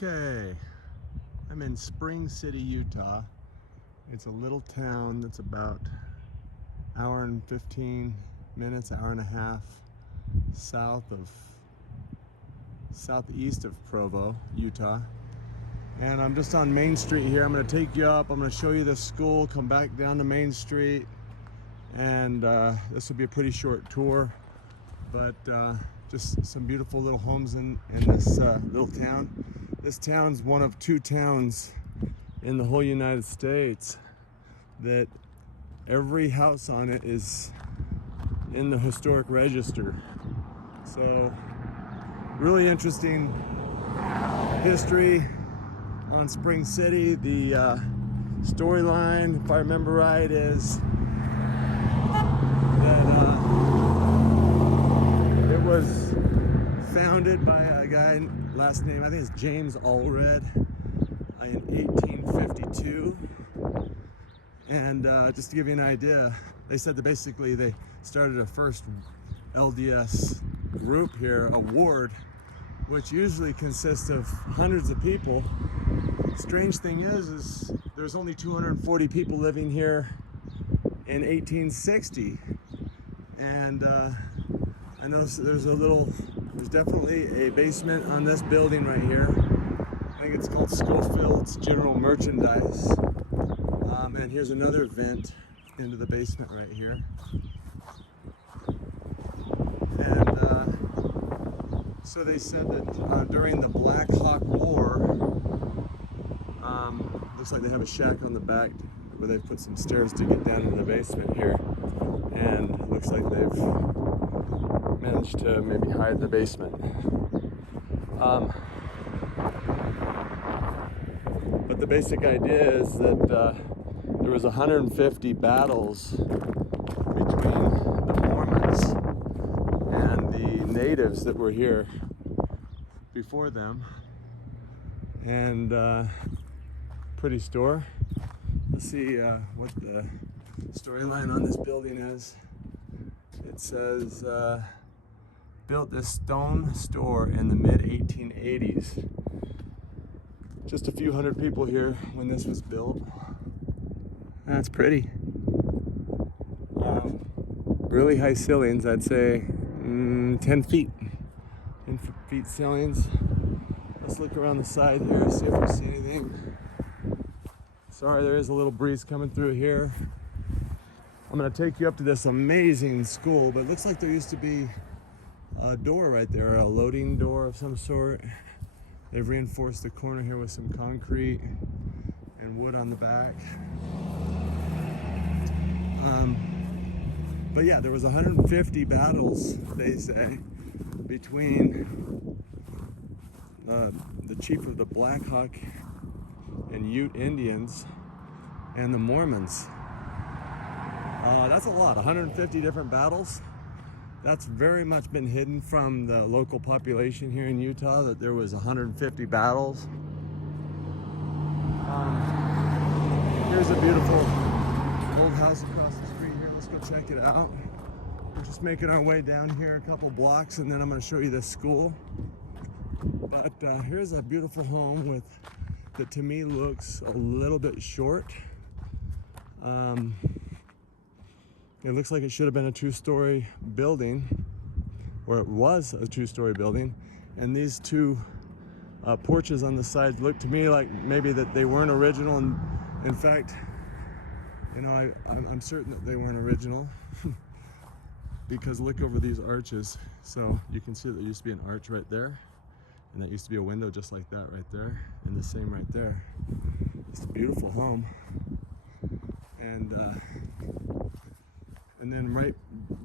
Okay, I'm in Spring City, Utah. It's a little town that's about an hour and 15 minutes, hour and a half southeast of Provo, Utah. And I'm just on Main Street here. I'm gonna take you up, I'm gonna show you the school, come back down to Main Street, and this will be a pretty short tour, but just some beautiful little homes in this little town. This town's one of two towns in the whole United States that every house on it is in the historic register. So really interesting history on Spring City. The storyline, if I remember right, is that it was founded by a guy, last name I think it's James Allred, in 1852. And just to give you an idea, they said that basically they started a first LDS group here, a ward, which usually consists of hundreds of people. Strange thing is there's only 240 people living here in 1860. And I noticed there's definitely a basement on this building right here. I think it's called Schofield's General Merchandise. And here's another vent into the basement right here. And so they said that during the Black Hawk War, looks like they have a shack on the back where they've put some stairs to get down in the basement here. And it looks like they've managed to maybe hide the basement. But the basic idea is that there was 150 battles between the Mormons and the natives that were here before them. And pretty store. Let's see what the storyline on this building is. It says, built this stone store in the mid-1880s. Just a few hundred people here when this was built. That's pretty. Really high ceilings, I'd say 10 feet. 10 feet ceilings. Let's look around the side here, see if we see anything. Sorry, there is a little breeze coming through here. I'm gonna take you up to this amazing school, but it looks like there used to be a door right there, a loading door of some sort. They've reinforced the corner here with some concrete and wood on the back. But yeah, there was 150 battles, they say, between the chief of the Black Hawk and Ute Indians and the Mormons. That's a lot, 150 different battles. That's very much been hidden from the local population here in Utah, that there was 150 battles. Here's a beautiful old house across the street here. Let's go check it out. We're just making our way down here a couple blocks, and then I'm going to show you the school. But here's a beautiful home with that to me looks a little bit short. It looks like it should have been a two-story building, or it was a two-story building. And these two porches on the side look to me like maybe that they weren't original. And in fact, you know, I'm certain that they weren't original because look over these arches. So you can see that there used to be an arch right there, and that used to be a window just like that right there, and the same right there. It's a beautiful home. And then right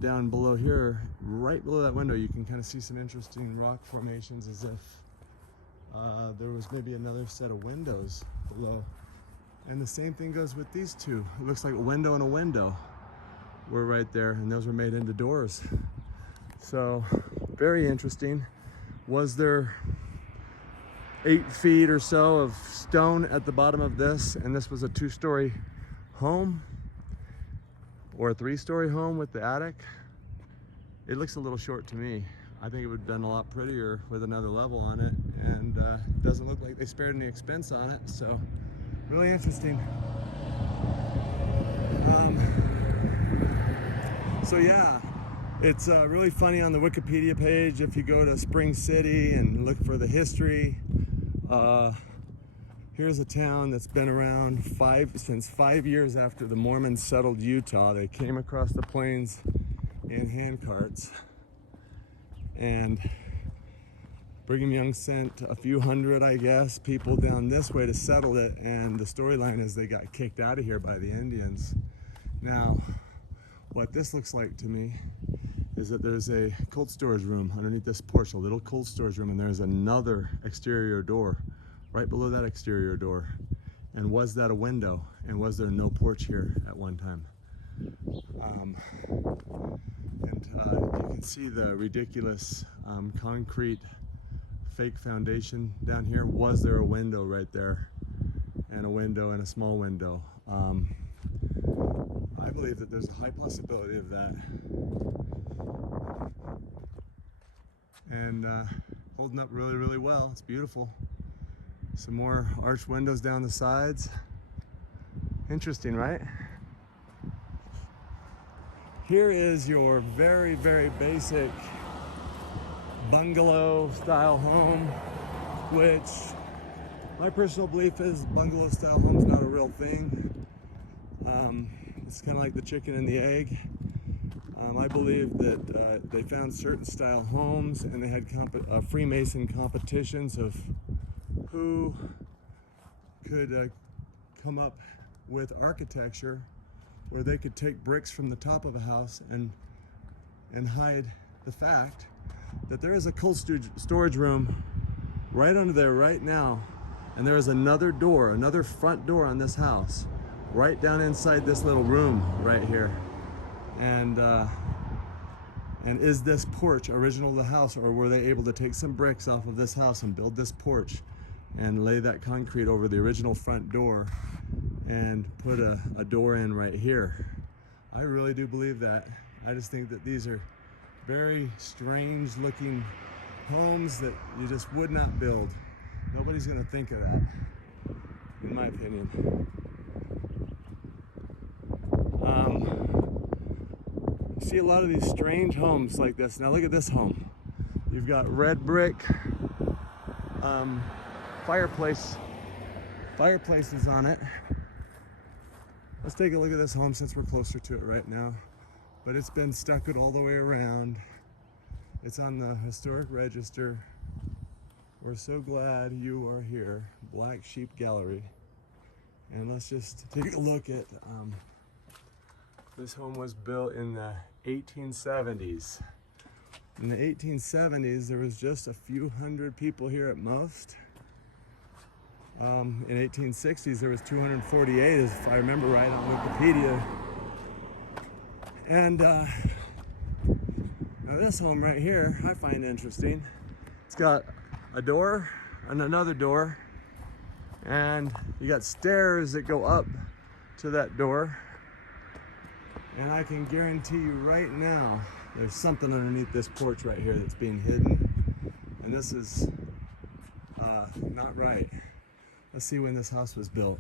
down below here, right below that window, you can kind of see some interesting rock formations, as if there was maybe another set of windows below. And the same thing goes with these two. It looks like a window and a window were right there, and those were made into doors. So very interesting. Was there 8 feet or so of stone at the bottom of this, and this was a two-story home? Or a three-story home with the attic? It looks a little short to me. I think it would have been a lot prettier with another level on it, and doesn't look like they spared any expense on it, so really interesting. So yeah, it's really funny on the Wikipedia page. If you go to Spring City and look for the history, here's a town that's been around since 5 years after the Mormons settled Utah. They came across the plains in handcarts, and Brigham Young sent a few hundred, I guess, people down this way to settle it, and the storyline is they got kicked out of here by the Indians. Now, what this looks like to me is that there's a cold storage room underneath this porch, a little cold storage room, and there's another exterior door right below that exterior door. And was that a window? And was there no porch here at one time? You can see the ridiculous concrete fake foundation down here. Was there a window right there? And a window and a small window. I believe that there's a high possibility of that. And holding up really, really well. It's beautiful. Some more arched windows down the sides. Interesting, right? Here is your very, very basic bungalow style home, which my personal belief is bungalow style home's not a real thing. It's kind of like the chicken and the egg. I believe that they found certain style homes, and they had Freemason competitions of who could come up with architecture where they could take bricks from the top of a house and hide the fact that there is a cold storage room right under there right now, and there is another door, another front door on this house right down inside this little room right here. And is this porch original to the house, or were they able to take some bricks off of this house and build this porch and lay that concrete over the original front door and put a door in right here? I really do believe that. I just think that these are very strange looking homes that you just would not build. Nobody's gonna think of that, in my opinion. You see a lot of these strange homes like this. Now look at this home. You've got red brick fireplaces on it. Let's take a look at this home since we're closer to it right now. But it's been stuccoed all the way around. It's on the historic register. We're so glad you are here, Black Sheep Gallery. And let's just take a look at, this home was built in the 1870s. In the 1870s, there was just a few hundred people here at most. In 1860s, there was 248, if I remember right on Wikipedia. And now this home right here, I find interesting. It's got a door and another door, and you got stairs that go up to that door. And I can guarantee you right now, there's something underneath this porch right here that's being hidden. And this is not right. Let's see when this house was built.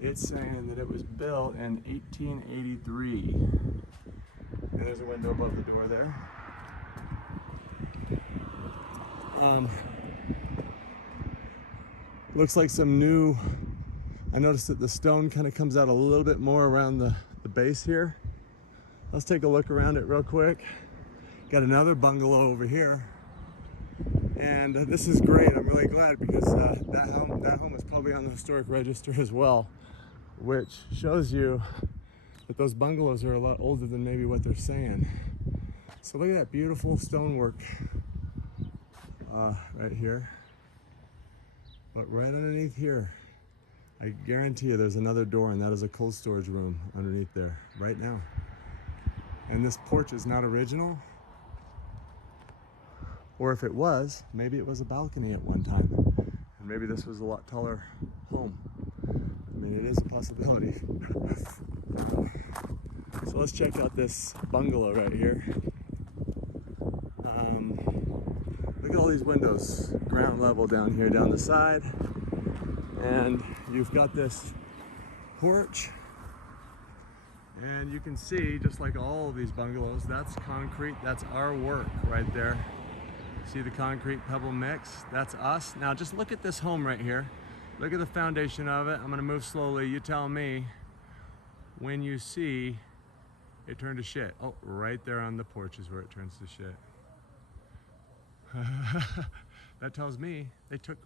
It's saying that it was built in 1883. And there's a window above the door there. Looks like some new, I noticed that the stone kind of comes out a little bit more around the base here. Let's take a look around it real quick. Got another bungalow over here. And this is great. I'm really glad, because that home is probably on the historic register as well, which shows you that those bungalows are a lot older than maybe what they're saying. So look at that beautiful stonework right here. But right underneath here, I guarantee you there's another door, and that is a cold storage room underneath there right now. And this porch is not original. Or if it was, maybe it was a balcony at one time. And maybe this was a lot taller home. I mean, it is a possibility. So let's check out this bungalow right here. these windows ground level down here, down the side. And you've got this porch. And you can see, just like all of these bungalows, that's concrete. That's our work right there. See the concrete pebble mix? That's us. Now just look at this home right here. Look at the foundation of it. I'm gonna move slowly. You tell me when you see it turned to shit. Oh, right there on the porch is where it turns to shit. That tells me they took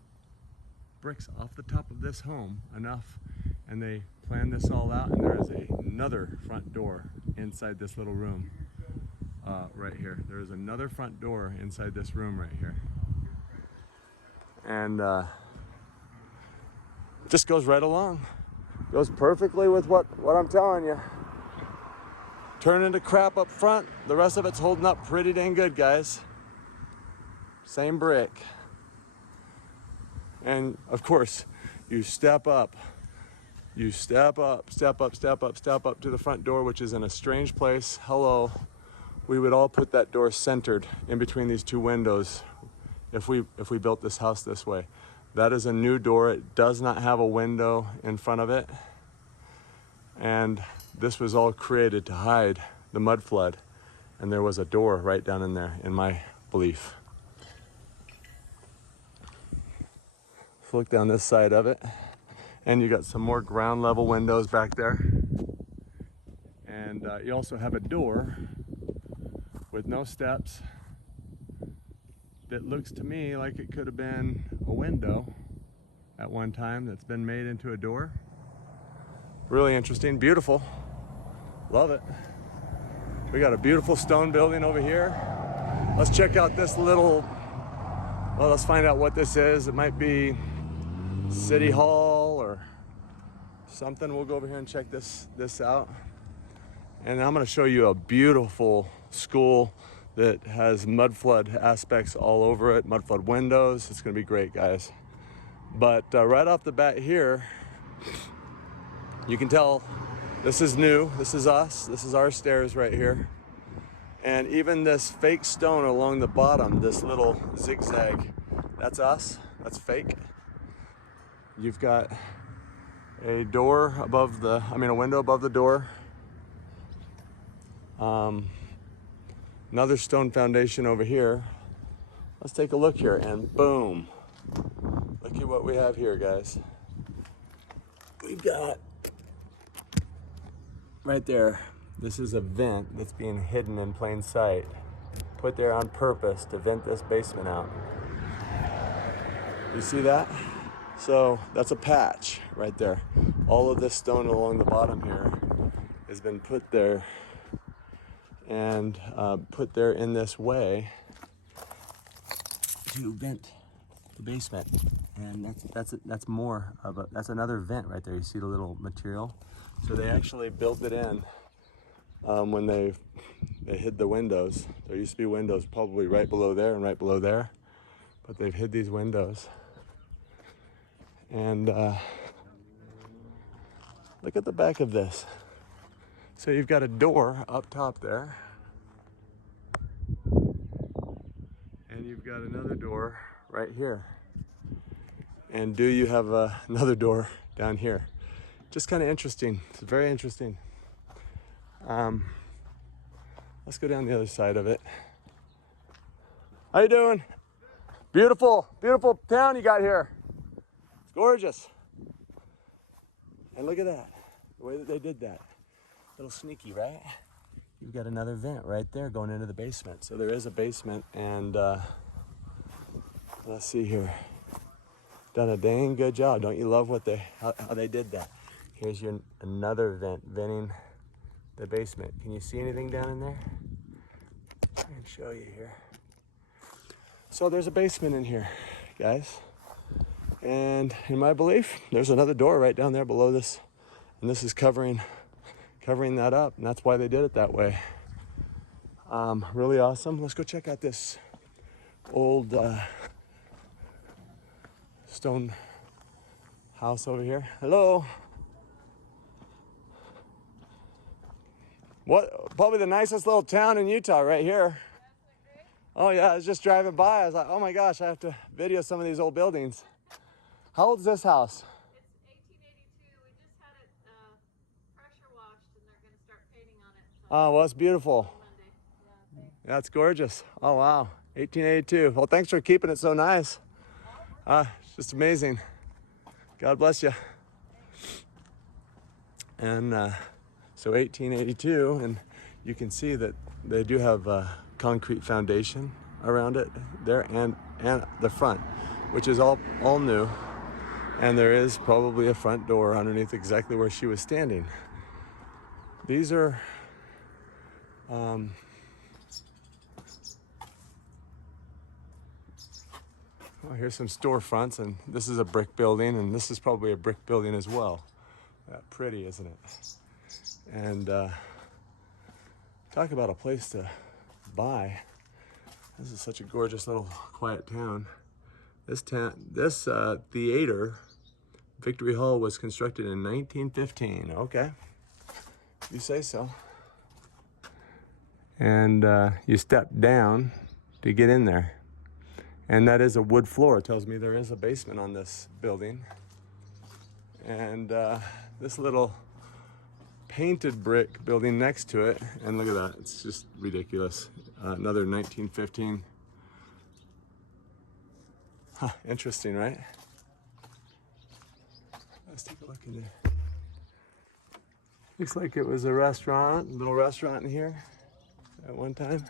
bricks off the top of this home enough, and they planned this all out, and there is another front door inside this little room right here. There is another front door inside this room right here. And just goes right along. Goes perfectly with what I'm telling you. Turn into crap up front. The rest of it's holding up pretty dang good, guys. Same brick. And of course, you step up. You step up to the front door, which is in a strange place. Hello. We would all put that door centered in between these two windows if we built this house this way. That is a new door. It does not have a window in front of it. And this was all created to hide the mud flood. And there was a door right down in there, in my belief. Let's look down this side of it. And you got some more ground level windows back there. And you also have a door with no steps that looks to me like it could have been a window at one time that's been made into a door. Really interesting, beautiful. Love it. We got a beautiful stone building over here. Let's check out this little, well, let's find out what this is. It might be City Hall or something. We'll go over here and check this out. And I'm gonna show you a beautiful school that has mudflood aspects all over it, mudflood windows. It's gonna be great, guys. But right off the bat here, you can tell this is new, this is us, this is our stairs right here. And even this fake stone along the bottom, this little zigzag, that's us, that's fake. You've got a door above the, a window above the door. Another stone foundation over here. Let's take a look here, and boom. Look at what we have here, guys. We've got, right there, this is a vent that's being hidden in plain sight. Put there on purpose to vent this basement out. You see that? So that's a patch right there. All of this stone along the bottom here has been put there and put there in this way to vent the basement. And that's more of a, that's another vent right there. You see the little material? So they actually built it in when they hid the windows. There used to be windows probably right below there and right below there, but they've hid these windows. And look at the back of this. So you've got a door up top there, and you've got another door right here. And do you have another door down here? Just kind of interesting. It's very interesting. Let's go down the other side of it. How you doing? Beautiful, beautiful town you got here. It's gorgeous. And look at that, the way that they did that. A little sneaky, right? You've got another vent right there going into the basement. So there is a basement, and let's see here. Done a dang good job. Don't you love what how they did that? Here's your another vent, venting the basement. Can you see anything down in there? I can show you here. So there's a basement in here, guys. And in my belief, there's another door right down there below this. And this is covering that up, and that's why they did it that way. Really awesome. Let's go check out this old stone house over here. Hello. What? Probably the nicest little town in Utah right here. Oh yeah, I was just driving by. I was like, oh my gosh, I have to video some of these old buildings. How old is this house? It's 1882. We just had it pressure washed, and they're going to start painting on it. Oh, well, it's beautiful. Monday. Yeah, it's gorgeous. Oh wow, 1882. Well, thanks for keeping it so nice. It's just amazing. God bless you. And so 1882, and you can see that they do have a concrete foundation around it there, and the front, which is all new. And there is probably a front door underneath exactly where she was standing. These are oh, here's some storefronts, and this is a brick building, and this is probably a brick building as well. That pretty, isn't it? And talk about a place to buy. This is such a gorgeous little quiet town. This theater, Victory Hall, was constructed in 1915. Okay, you say so. And you step down to get in there. And that is a wood floor. It tells me there is a basement on this building. And this little painted brick building next to it, and look at that, it's just ridiculous. Another 1915. Huh, interesting, right? Let's take a look in there. Looks like it was a restaurant, a little restaurant in here at one time.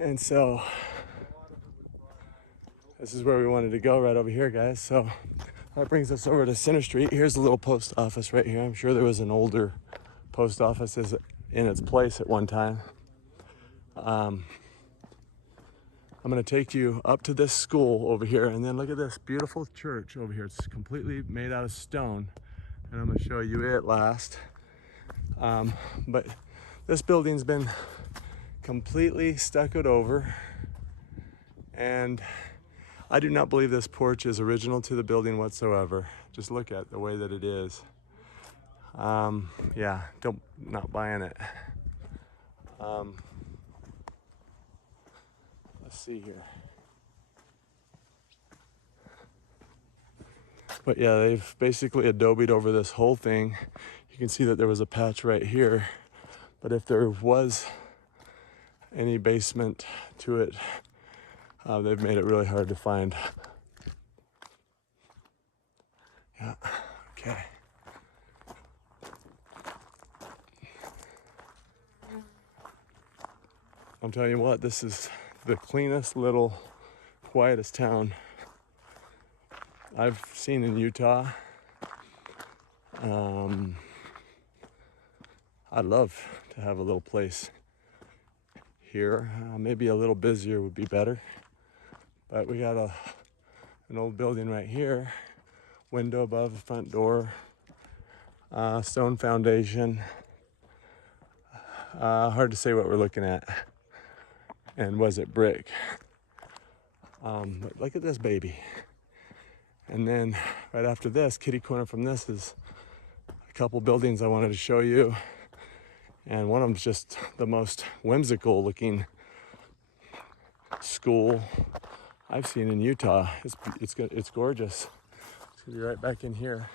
And so this is where we wanted to go, right over here, guys. So that brings us over to Center Street. Here's a little post office right here. I'm sure there was an older post office in its place at one time. I'm going to take you up to this school over here, and then look at this beautiful church over here. It's completely made out of stone, and I'm going to show you it last. But this building's been completely stuccoed over, and I do not believe this porch is original to the building whatsoever. Just look at the way that it is. Yeah, not buying it. Let's see here. But yeah, they've basically adobe'd over this whole thing. You can see that there was a patch right here, but if there was any basement to it, they've made it really hard to find. Yeah, okay. I'm telling you what, this is the cleanest little, quietest town I've seen in Utah. I'd love to have a little place here. Maybe a little busier would be better. But we got an old building right here, window above the front door, stone foundation. Hard to say what we're looking at. And was it brick? But look at this baby. And then right after this, kitty corner from this, is a couple buildings I wanted to show you. And one of them's just the most whimsical looking school I've seen in Utah. It's gorgeous. It's gonna be right back in here.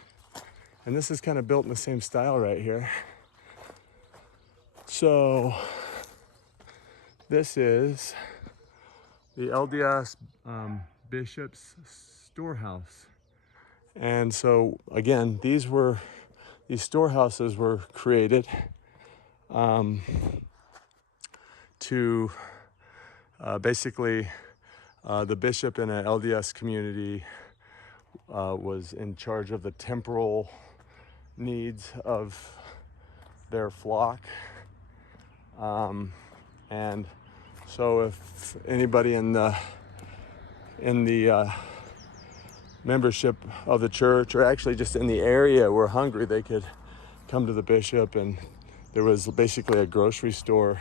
And this is kind of built in the same style right here. So this is the LDS Bishop's storehouse. And so again, these storehouses were created to basically the bishop in an LDS community was in charge of the temporal needs of their flock. And so if anybody in the membership of the church, or actually just in the area, were hungry, they could come to the bishop, and there was basically a grocery store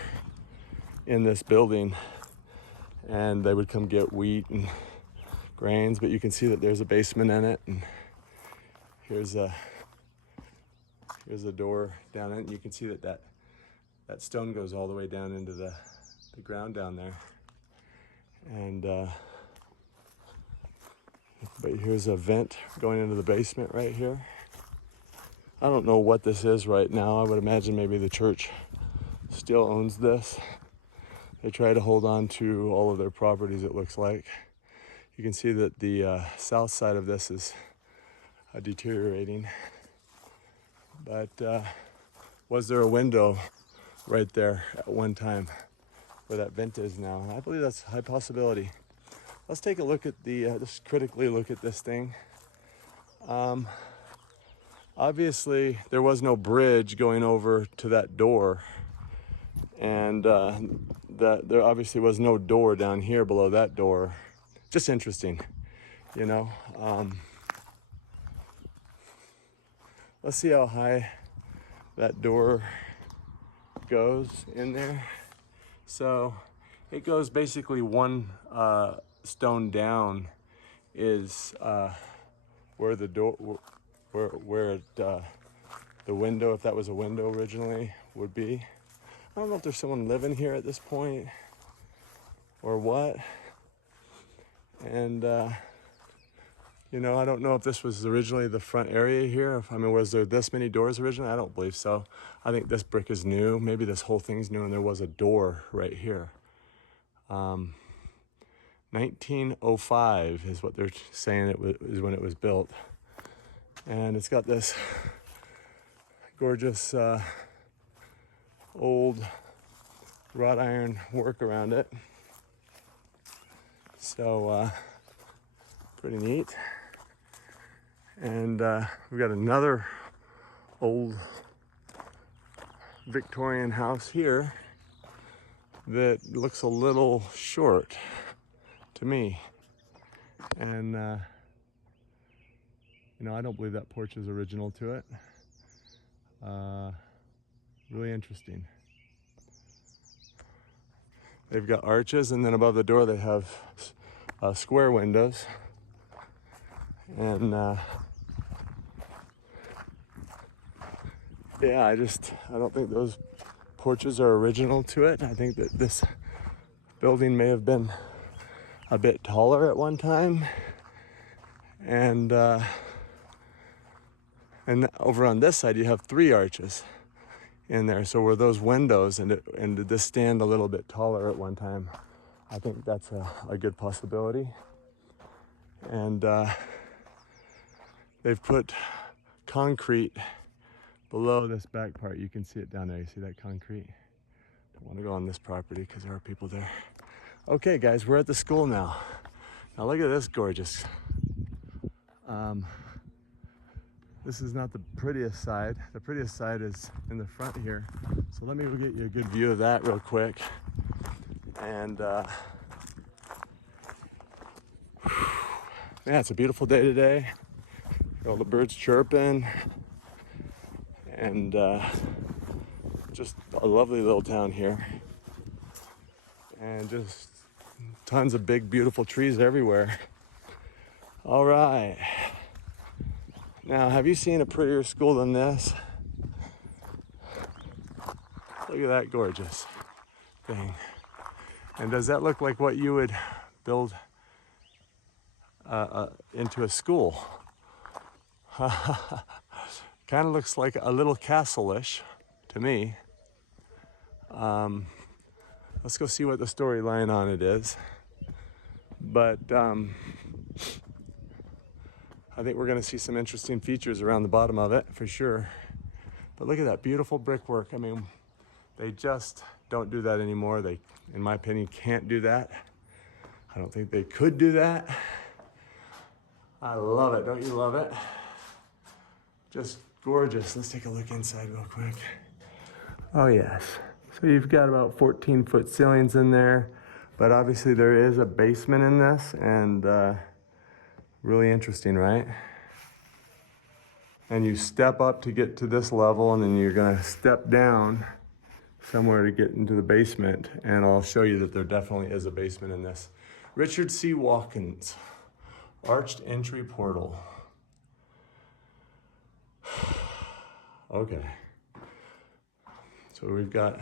in this building, and they would come get wheat and grains. But you can see that there's a basement in it, and here's a door down it, and you can see that that stone goes all the way down into the ground down there. And but here's a vent going into the basement right here. I don't know what this is right now. I would imagine maybe the church still owns this. They try to hold on to all of their properties, it looks like. You can see that the south side of this is deteriorating. But was there a window right there at one time where that vent is now? I believe that's a high possibility. Let's take a look at just critically look at this thing. Obviously, there was no bridge going over to that door. And there obviously was no door down here below that door. Just interesting, you know. Let's see how high that door goes in there. So it goes basically one stone down is where the door, where the window, if that was a window originally, would be. I don't know if there's someone living here at this point or what. And you know, I don't know if this was originally the front area here. I mean, was there this many doors originally? I don't believe so. I think this brick is new. Maybe this whole thing's new and there was a door right here. 1905 is what they're saying is when it was built. And it's got this gorgeous old wrought iron work around it. So pretty neat. And we've got another old Victorian house here that looks a little short to me. And you know, I don't believe that porch is original to it. Really interesting. They've got arches, and then above the door they have square windows. And yeah, I don't think those porches are original to it. I think that this building may have been a bit taller at one time. And over on this side you have 3 arches in there. So were those windows, and did this stand a little bit taller at one time? I think that's a good possibility. And they've put concrete below this back part. You can see it down there. You see that concrete? Don't want to go on this property because there are people there. Okay, guys, we're at the school now. Now look at this gorgeous. This is not the prettiest side. The prettiest side is in the front here. So let me get you a good view of that real quick. And yeah, it's a beautiful day today. All the birds chirping. And just a lovely little town here. And just tons of big, beautiful trees everywhere. All right. Now, have you seen a prettier school than this? Look at that gorgeous thing. And does that look like what you would build into a school? Kind of looks like a little castle-ish to me. Let's go see what the storyline on it is. But I think we're going to see some interesting features around the bottom of it for sure. But look at that beautiful brickwork. I mean, they just don't do that anymore. They, in my opinion, can't do that. I don't think they could do that. I love it. Don't you love it? Just gorgeous. Let's take a look inside real quick. Oh yes. So you've got about 14-foot ceilings in there, but obviously there is a basement in this, and really interesting, right? And you step up to get to this level, and then you're gonna step down somewhere to get into the basement, and I'll show you that there definitely is a basement in this. Richard C. Watkins, arched entry portal. Okay. So we've got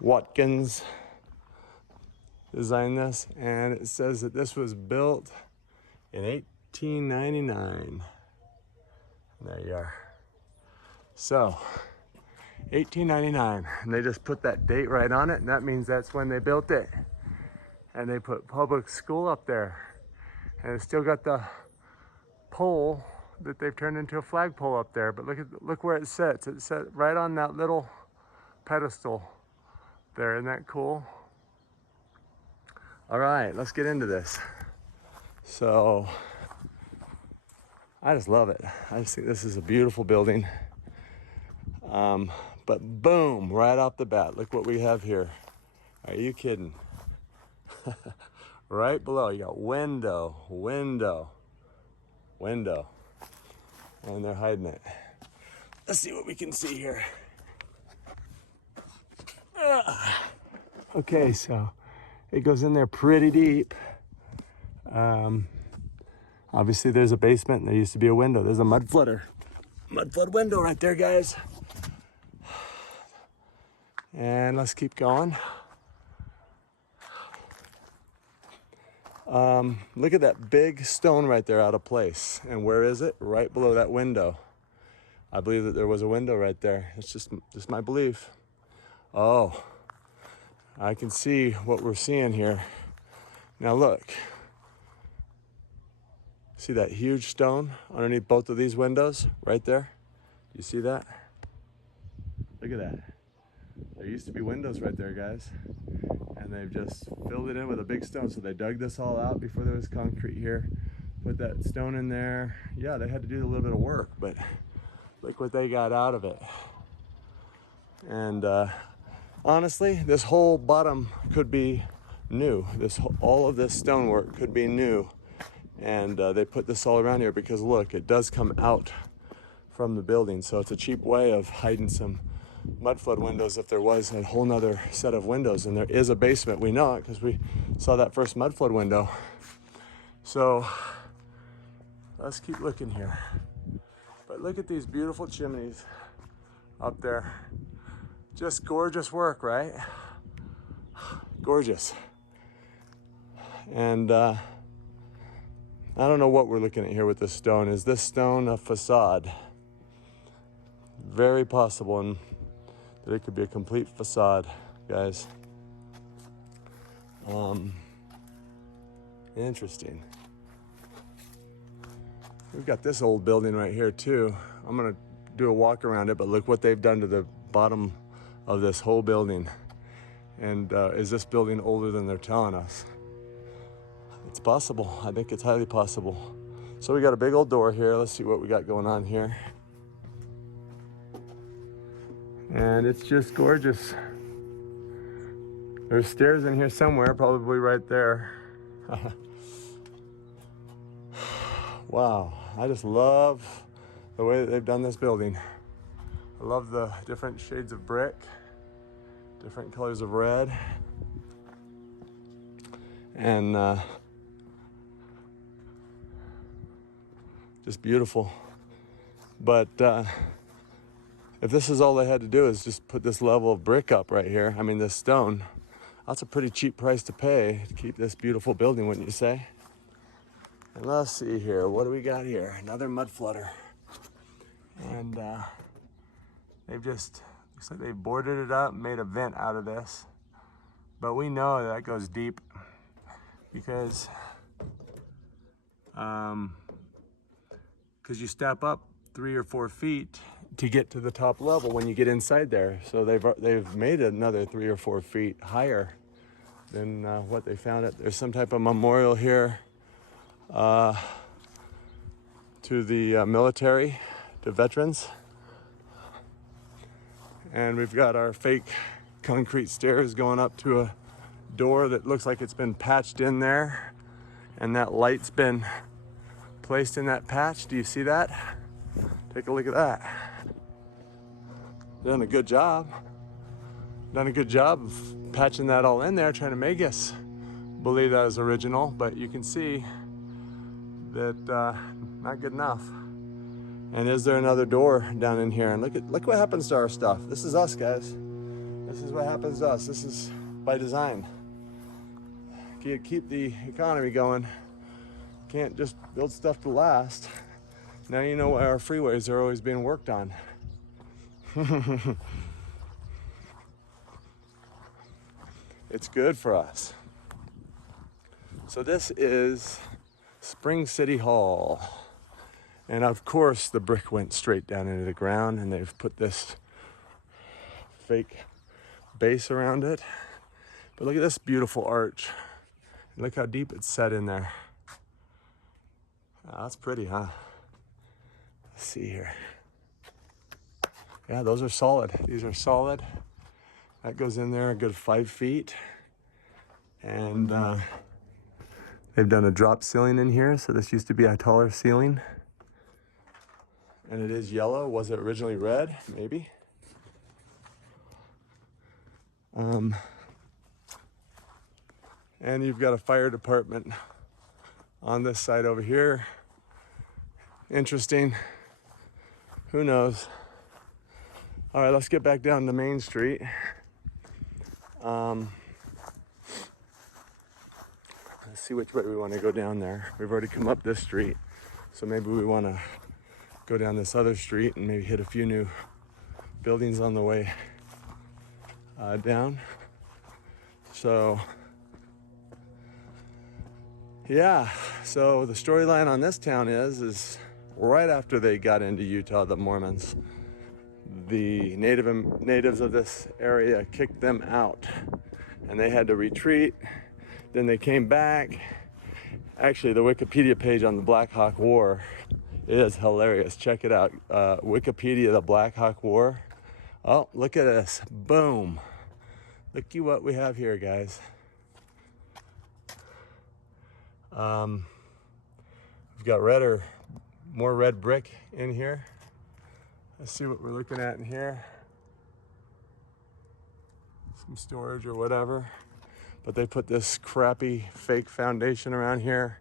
Watkins designed this, and it says that this was built in 1899. There you are. So 1899, and they just put that date right on it, and that means that's when they built it. And they put public school up there, and it's still got the pole that they've turned into a flagpole up there. But look where it sits. It's set right on that little pedestal there. Isn't that cool? All right, let's get into this. So I just love it. I just think this is a beautiful building. But boom, right off the bat, look what we have here. Are you kidding? Right below, you got window, window, window. And they're hiding it. Let's see what we can see here. Okay, so it goes in there pretty deep. Obviously there's a basement and there used to be a window. There's a mudflood window right there, guys. And let's keep going. Look at that big stone right there out of place. And where is it? Right below that window. I believe that there was a window right there. It's just my belief. Oh, I can see what we're seeing here. Now look. See that huge stone underneath both of these windows right there? You see that? Look at that. There used to be windows right there, guys. And they've just filled it in with a big stone. So they dug this all out before there was concrete here. Put that stone in there. Yeah, they had to do a little bit of work, but look what they got out of it. And honestly, this whole bottom could be new. All of this stonework could be new. And they put this all around here because look, it does come out from the building. So it's a cheap way of hiding some mudflood windows if there was a whole nother set of windows. And there is a basement, we know it because we saw that first mudflood window. So let's keep looking here. But look at these beautiful chimneys up there. Just gorgeous work, right? Gorgeous. And I don't know what we're looking at here with this stone. Is this stone a facade? Very possible, and that it could be a complete facade, guys. Interesting. We've got this old building right here too. I'm gonna do a walk around it, but look what they've done to the bottom of this whole building. And is this building older than they're telling us? It's possible. I think it's highly possible. So we got a big old door here. Let's see what we got going on here. And it's just gorgeous. There's stairs in here somewhere, probably right there. Wow, I just love the way that they've done this building. I love the different shades of brick, different colors of red. And just beautiful. But if this is all they had to do is just put this level of brick up right here, I mean this stone, that's a pretty cheap price to pay to keep this beautiful building, wouldn't you say? And let's see here, what do we got here? Another mudflooder. And they've just, looks like they boarded it up, made a vent out of this. But we know that goes deep because you step up 3 or 4 feet to get to the top level when you get inside there. So they've made another 3 or 4 feet higher than what they found it. There's some type of memorial here to the military, to veterans. And we've got our fake concrete stairs going up to a door that looks like it's been patched in there. And that light's been placed in that patch. Do you see that? Take a look at that. Done a good job. Done a good job of patching that all in there, trying to make us believe that is original, but you can see that not good enough. And is there another door down in here? And look what happens to our stuff. This is us, guys. This is what happens to us. This is by design. Keep the economy going. Can't just build stuff to last. Now you know why our freeways are always being worked on. It's good for us. So this is Spring City Hall. And of course the brick went straight down into the ground, and they've put this fake base around it. But look at this beautiful arch. Look how deep it's set in there. Oh, that's pretty, huh? Let's see here. Yeah, those are solid. These are solid. That goes in there a good 5 feet. And they've done a drop ceiling in here. So this used to be a taller ceiling. And it is yellow. Was it originally red? Maybe. And you've got a fire department on this side over here. Interesting. Who knows? All right, let's get back down to Main Street. Let's see which way we want to go down there. We've already come up this street, so maybe we want to go down this other street and maybe hit a few new buildings on the way down. So yeah, so the storyline on this town is right after they got into Utah, the Mormons, the natives of this area kicked them out, and they had to retreat. Then they came back. Actually, the Wikipedia page on the Black Hawk War is hilarious. Check it out. Wikipedia, the Black Hawk War. Oh, look at this. Boom. Look at what we have here, guys. We've got more red brick in here. Let's see what we're looking at in here. Some storage or whatever. But they put this crappy fake foundation around here,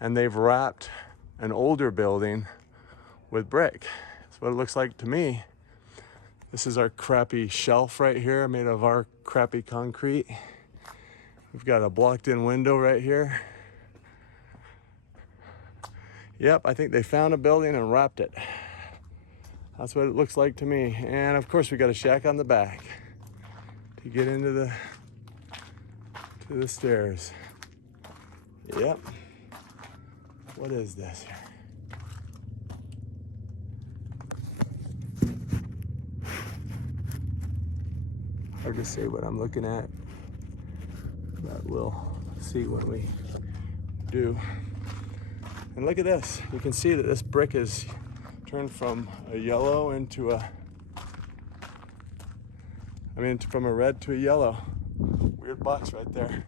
and they've wrapped an older building with brick. That's what it looks like to me. This is our crappy shelf right here, made of our crappy concrete. We've got a blocked-in window right here. Yep, I think they found a building and wrapped it. That's what it looks like to me. And of course, we got a shack on the back to get into the stairs. Yep. What is this here? Hard to say what I'm looking at, but we'll see when we do. And look at this. You can see that this brick is turned from a yellow into from a red to a yellow. Weird box right there.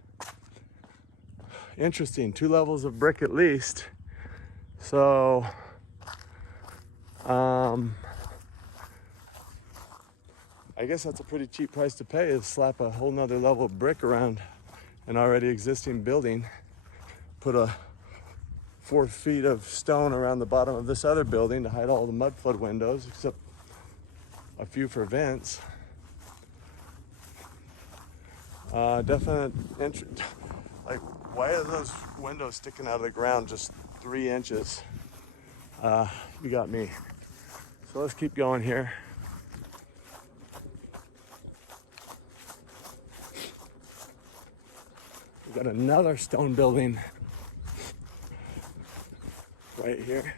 Interesting. 2 levels of brick at least. So, I guess that's a pretty cheap price to pay, is slap a whole nother level of brick around an already existing building. Put a 4 feet of stone around the bottom of this other building to hide all the Mudflood windows, except a few for vents. Definite interest. Like, why are those windows sticking out of the ground just 3 inches? You got me. So let's keep going here. We've got another stone building right here.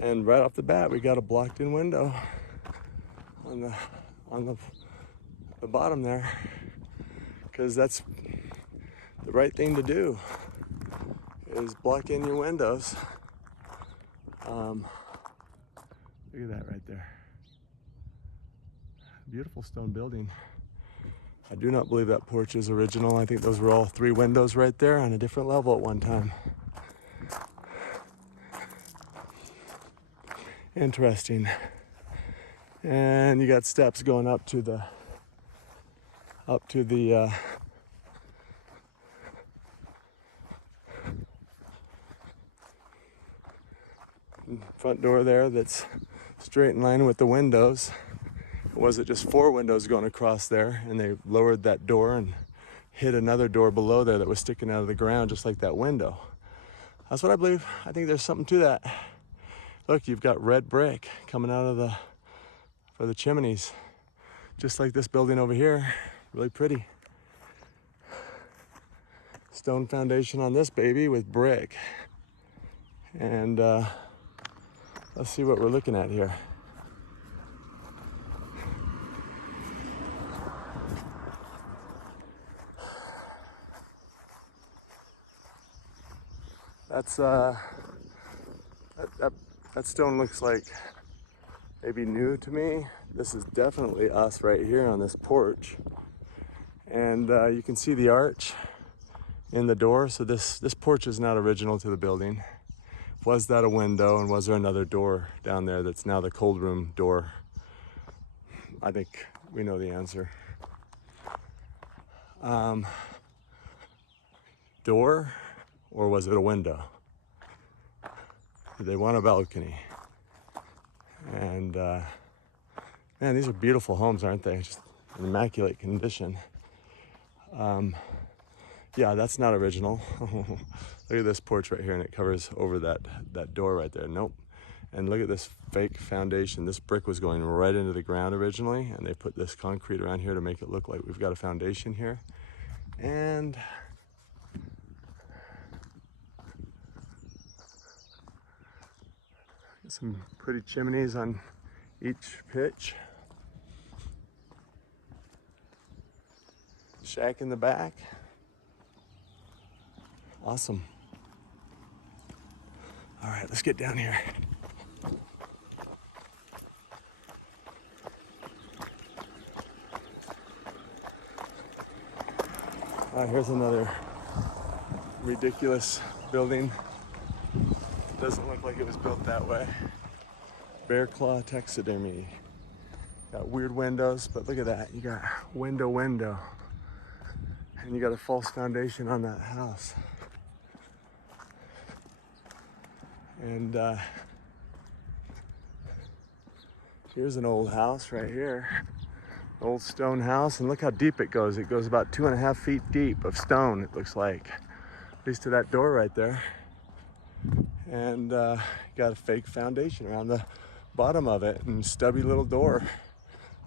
And right off the bat, we got a blocked-in window on the bottom there, because that's the right thing to do, is block in your windows. Look at that right there. Beautiful stone building. I do not believe that porch is original. I think those were all 3 windows right there on a different level at one time. Interesting. And you got steps going up to the front door there that's straight in line with the windows. Was it just 4 windows going across there, and they lowered that door and hit another door below there that was sticking out of the ground just like that window? That's what I believe. I think there's something to that. Look, you've got red brick coming out of for the chimneys, just like this building over here. Really pretty. Stone foundation on this baby with brick. And let's see what we're looking at here. That's that stone looks like maybe new to me. This is definitely us right here on this porch. And you can see the arch in the door. So this porch is not original to the building. Was that a window, and was there another door down there that's now the cold room door? I think we know the answer. Door, or was it a window? Did they want a balcony? And man, these are beautiful homes, aren't they? Just in immaculate condition. Yeah, that's not original. Look at this porch right here, and it covers over that door right there. Nope. And look at this fake foundation. This brick was going right into the ground originally, and they put this concrete around here to make it look like we've got a foundation here. And some pretty chimneys on each pitch. Shack in the back. Awesome. All right, let's get down here. Here's another ridiculous building. Doesn't look like it was built that way. Bear claw taxidermy. Got weird windows, but look at that. You got window. And you got a false foundation on that house. And here's an old house right here. Old stone house, and look how deep it goes. It goes about 2.5 feet deep of stone, it looks like. At least to that door right there. And got a fake foundation around the bottom of it, and stubby little door.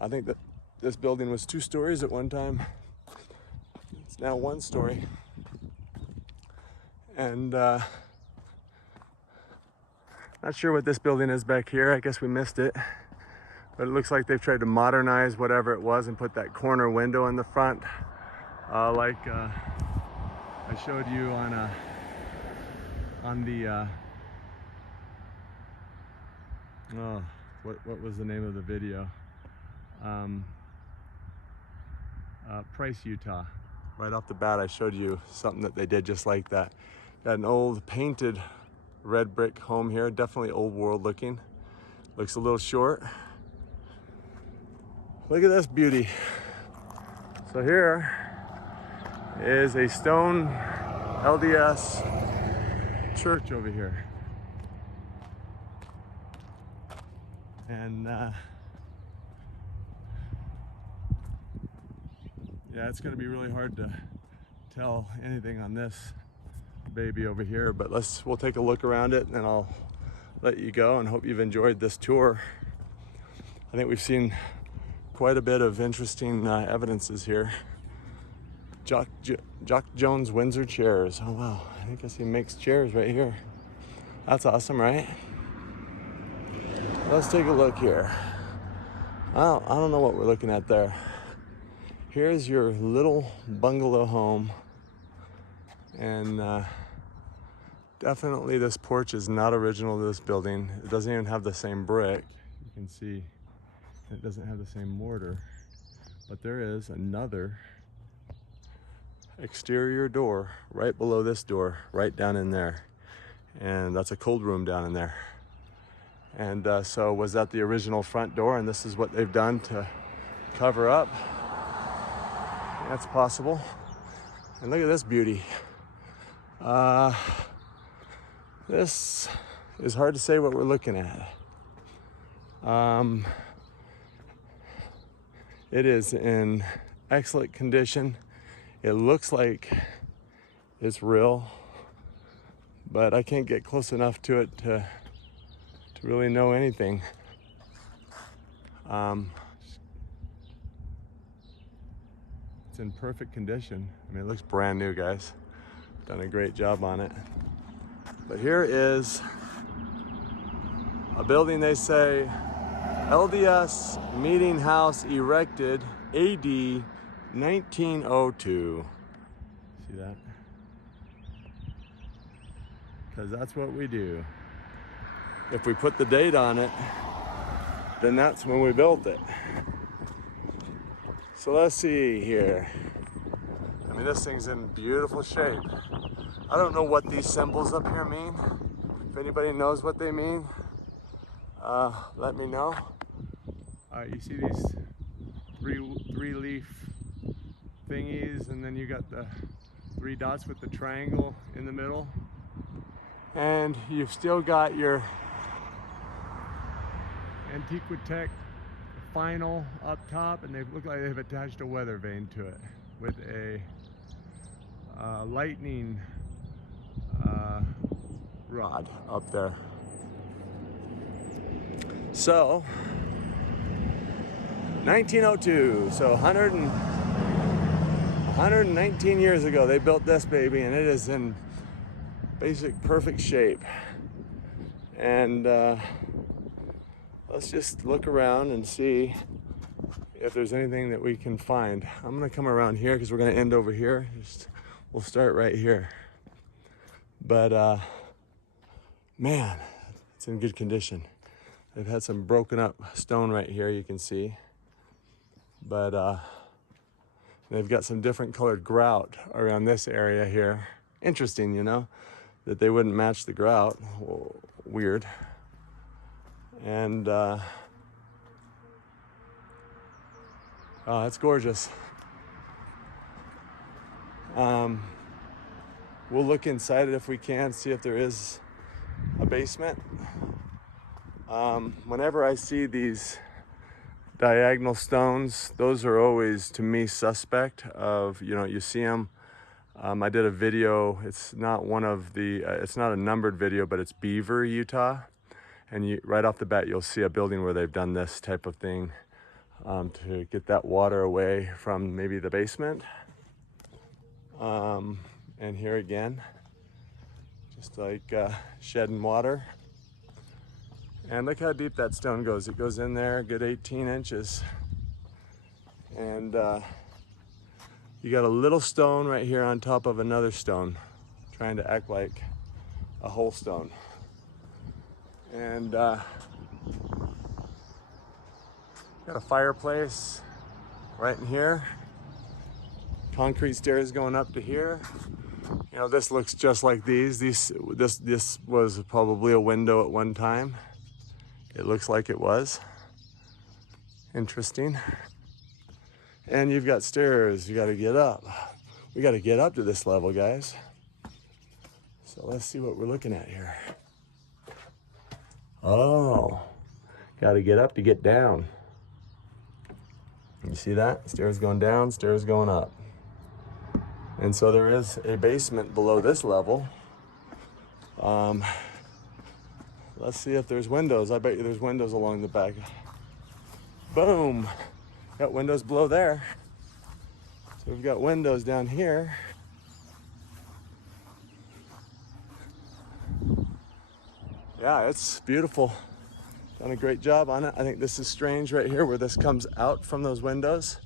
I think that this building was 2 stories at one time. It's now 1 story. And not sure what this building is back here. I guess we missed it. But it looks like they've tried to modernize whatever it was and put that corner window in the front. Like I showed you on the what was the name of the video? Price, Utah. Right off the bat, I showed you something that they did just like that. Got an old painted red brick home here, definitely old world looking. Looks a little short. Look at this beauty. So here is a stone LDS church over here. And yeah, it's gonna be really hard to tell anything on this baby over here, but we'll take a look around it, and I'll let you go, and hope you've enjoyed this tour. I think we've seen quite a bit of interesting evidences here. Jock Jones Windsor chairs. Oh wow, I guess he makes chairs right here. That's awesome, right? Let's take a look here. I don't know what we're looking at there. Here's your little bungalow home. And definitely this porch is not original to this building. It doesn't even have the same brick. You can see it doesn't have the same mortar, but there is another exterior door right below this door, right down in there. And that's a cold room down in there. And so was that the original front door, and this is what they've done to cover up? That's possible. And look at this beauty. This is hard to say what we're looking at. It is in excellent condition. It looks like it's real, but I can't get close enough to it to really know anything. It's in perfect condition. I mean, it looks brand new, guys. Done a great job on it. But here is a building, they say, LDS Meeting House erected AD 1902. See that? Because that's what we do. If we put the date on it, then that's when we built it. So let's see here. I mean, this thing's in beautiful shape. I don't know what these symbols up here mean. If anybody knows what they mean, let me know. You see these three leaf thingies, and then you got the 3 dots with the triangle in the middle. And you've still got your Antiquitech final up top, and they look like they've attached a weather vane to it with a lightning rod up there. So 1902, so 119 years ago they built this baby, and it is in basic perfect shape. And let's just look around and see if there's anything that we can find. I'm gonna come around here because we're gonna end over here. We'll start right here. But man, it's in good condition. They've had some broken up stone right here, you can see. But they've got some different colored grout around this area here. Interesting, you know, that they wouldn't match the grout. Whoa, weird. And oh, that's gorgeous. We'll look inside it if we can, see if there is a basement. Whenever I see these diagonal stones, those are always, to me, suspect of, you know, you see them. I did a video, it's not one of the, it's not a numbered video, but it's Beaver, Utah. And right off the bat, you'll see a building where they've done this type of thing to get that water away from maybe the basement. And here again, just like shedding water. And look how deep that stone goes. It goes in there a good 18 inches. And you got a little stone right here on top of another stone, trying to act like a whole stone. And got a fireplace right in here. Concrete stairs going up to here. You know, this looks just like these. This was probably a window at one time. It looks like it was. Interesting. And you've got stairs. You got to get up. We got to get up to this level, guys. So let's see what we're looking at here. Oh, got to get up to get down. You see that? Stairs going down, stairs going up. And so there is a basement below this level. Let's see if there's windows. I bet you there's windows along the back. Boom. Got windows below there. So we've got windows down here. Yeah, it's beautiful. Done a great job on it. I think this is strange right here where this comes out from those windows.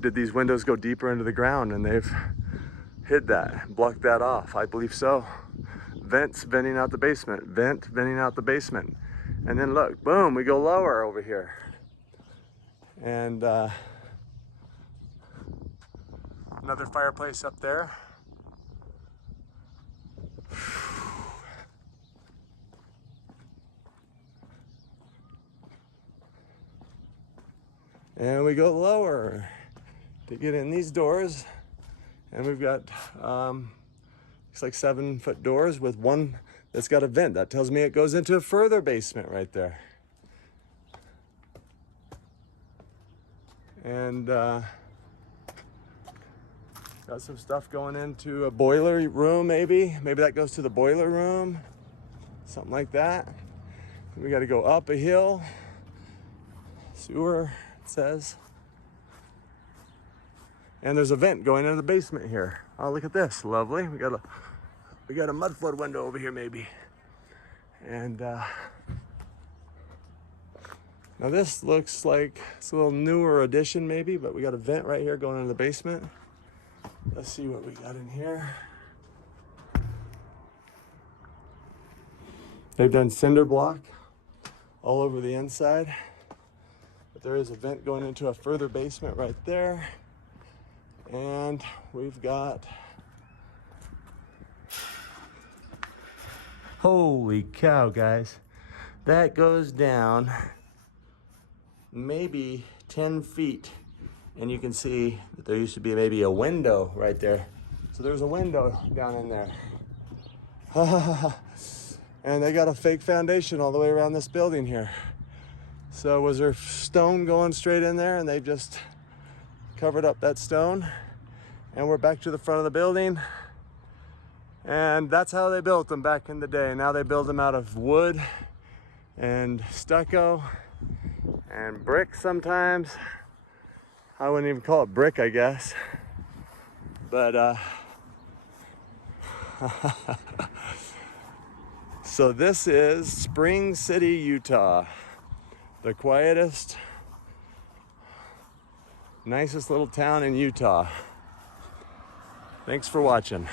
Did these windows go deeper into the ground and they've hid that, blocked that off? I believe so. Vents venting out the basement, vent venting out the basement. And then look, boom, we go lower over here. And another fireplace up there. And we go lower to get in these doors. And we've got, looks like 7-foot doors with one that's got a vent. That tells me it goes into a further basement right there. And got some stuff going into a boiler room, maybe. Maybe that goes to the boiler room, something like that. We got to go up a hill, sewer, it says. And there's a vent going into the basement here. Oh, look at this, lovely. We got a Mudflood window over here, maybe. And now this looks like it's a little newer addition, maybe, but we got a vent right here going into the basement. Let's see what we got in here. They've done cinder block all over the inside, but there is a vent going into a further basement right there. And we've got, holy cow, guys, that goes down maybe 10 feet, and you can see that there used to be maybe a window right there. So there's a window down in there. And they got a fake foundation all the way around this building here. So was there stone going straight in there, and they just covered up that stone? And we're back to the front of the building. And that's how they built them back in the day. Now they build them out of wood and stucco and brick sometimes. I wouldn't even call it brick, I guess. But so this is Spring City, Utah. The quietest, nicest little town in Utah. Thanks for watching.